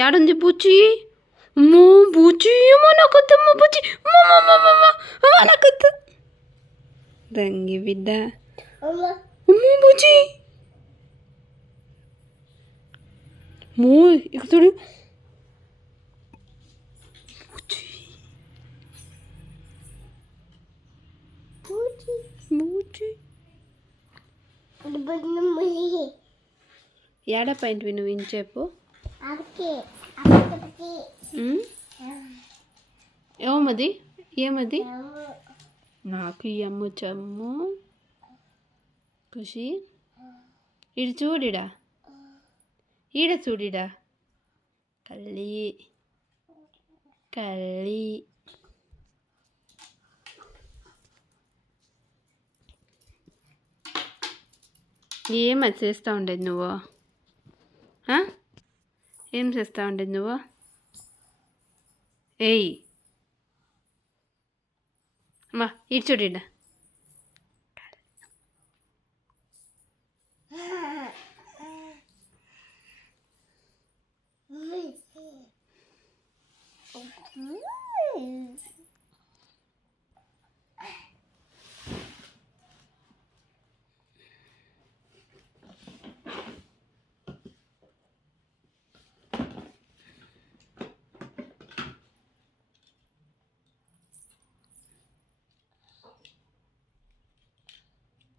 యాడుంది బుచ్చి? అమ్మో బుచ్చి, ఏమో నాకొద్దమ్మ బుచ్చి, నాకొద్దు రంగి బిడ్డ. అమ్మో బుచ్చి, మో ఇక్కడ చూడు బుచ్చి, బుచ్చి. ఏడ పాయింట్ నువ్వు ఇంచేపు ఏమది ఏమది నాకు ఈ అమ్ము చమ్ము ఖుషి. ఇడు చూడిడా, ఈడ చూడిడా కళ్ళి కళ్ళి. ఏమది చేస్తూ ఉండేది నువ్వు? ఏం చేస్తూ ఉండేది నువ్వు? ఏయ్ అమ్మా ఇటు చూడిడా.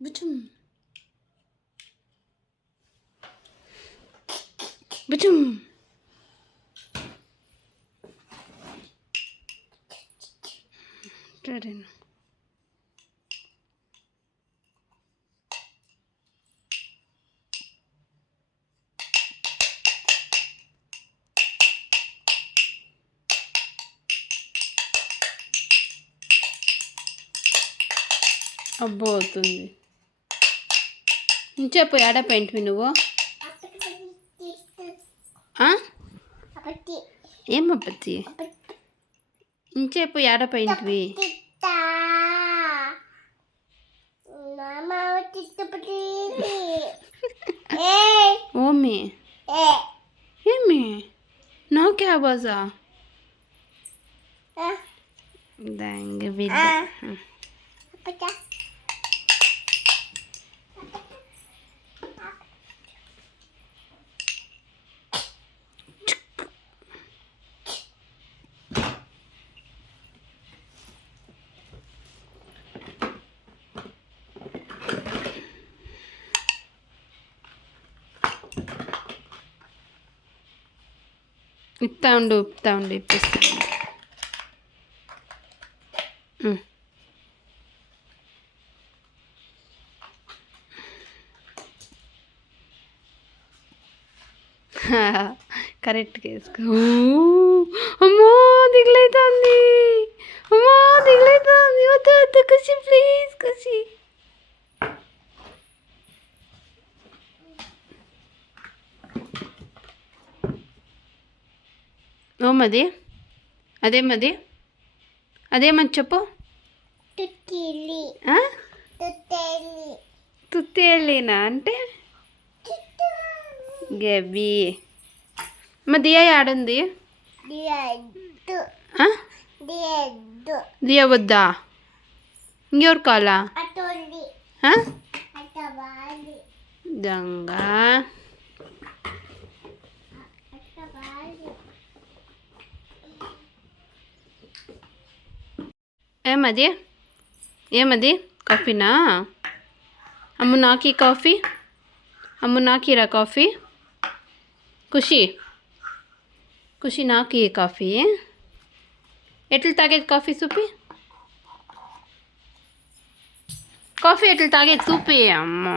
బుచుం బుచుం. సరేనా అబ్బో అవుతుంది. ఇంచేపు ఏడ పెయింట్వి నువ్వు? ఏమప్పతి ఇంచేపు ఏడ పెయింట్వి? ఓమి ఏమి నాకే ఆవాజా దంగ బిడ్డ. ఇప్తా ఉండు ఇప్పిస్తాను. కరెక్ట్గా వేసుకో. అమ్మో దిగులైతుంది, అమ్మో దిగులైతుంది. వద్దు వద్దు ఖుషి, ప్లీజ్ ఖుషి. ఓమది అదేమది అదేమని చెప్పు. తుత్తేలినా అంటే గబి. మా దియా ఆడుంది. దియా వద్దా? ఇంకెవరు కావాలా? దొంగ. ఏమది కాఫీనా? అమ్ము నాకి కాఫీ, అమ్ము నాకిరా కాఫీ. ఖుషి నాకు ఈ కాఫీ. ఎట్లా తాగేది కాఫీ చూపి, కాఫీ ఎట్లా తాగేది చూపి. అమ్మా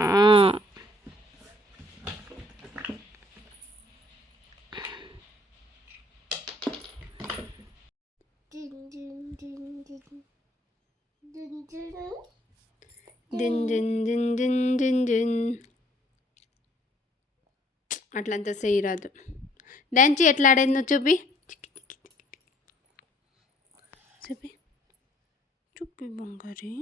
దిన్ దిన్ దిన్ దిన్ దిన్ దిన్. అట్లంతా చేయరాదు. డాన్స్ ఎట్లా ఆడేది నువ్వు చూపి చూపి చూపి బంగారి.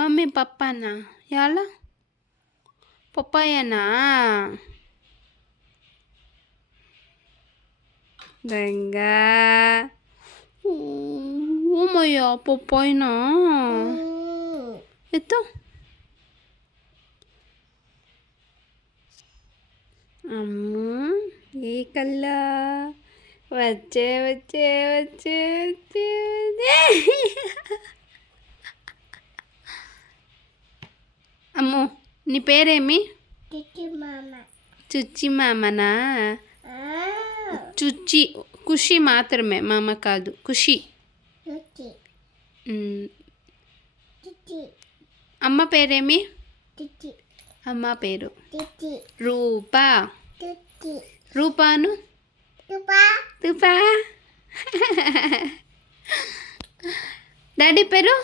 మమ్మీ పప్పానా ఎలా? పప్పాయనా దొంగ ఓమయ్యా పప్పాయనా ఎత్తో అమ్మో ఏ కల్లా వచ్చే వచ్చే వచ్చే వచ్చే అమ్మో నీ పేరేమి చుచ్చి మామనా చుచ్చి ఖుషి మాత్రమే మామ కాదు ఖుషి అమ్మ పేరేమి అమ్మ పేరు రూపా రూపాను తుపా డాడీ పేరు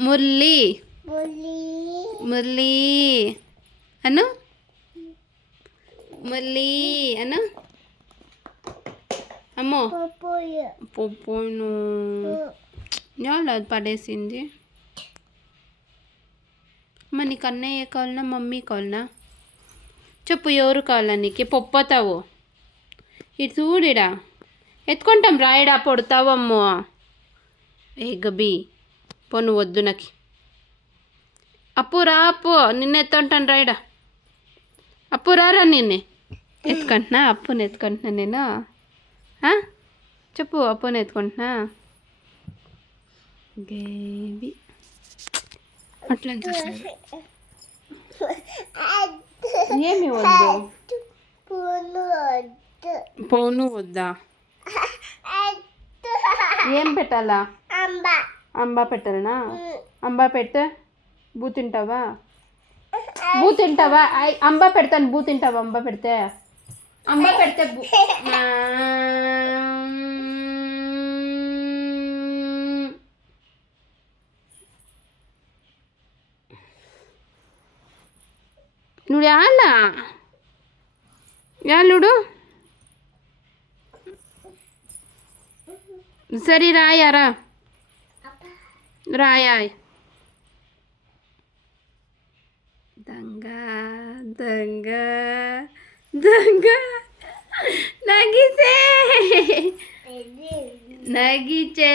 మురళి మురళి అను మురళి అను అమ్మో పొప్పును అది పడేసింది అమ్మ నీకు అన్నయ్య కావాలన్నా మమ్మీ కావాలన్నా చెప్పు ఎవరు కావాలా నీకు పొప్పతావు ఇటు చూడిడా ఎత్తుకుంటాం రాయడా పొడతావమ్మో ఏ గబి పొన్ను వద్దు నాకు అప్పు రా అప్పు నిన్న ఎత్తుంటాను రాయడా అప్పు రారా నిన్నే ఎత్తుకుంటున్నా అప్పుని ఎత్తుకుంటున్నా నేను చెప్పు అప్పుని ఎత్తుకుంటున్నా గేబి అట్లా ఏమి వద్దు పోను వద్దా ఏం పెట్టాలా అంబా పెట్టాలనా అంబా పెడితే బూ తింటావా అంబా పెడతాను బూ తింటావా అంబా పెడితే నువ్వు యాలుడు సరే రాయారా రాయాయ్ దొంగ దొంగ దొంగ నగిసే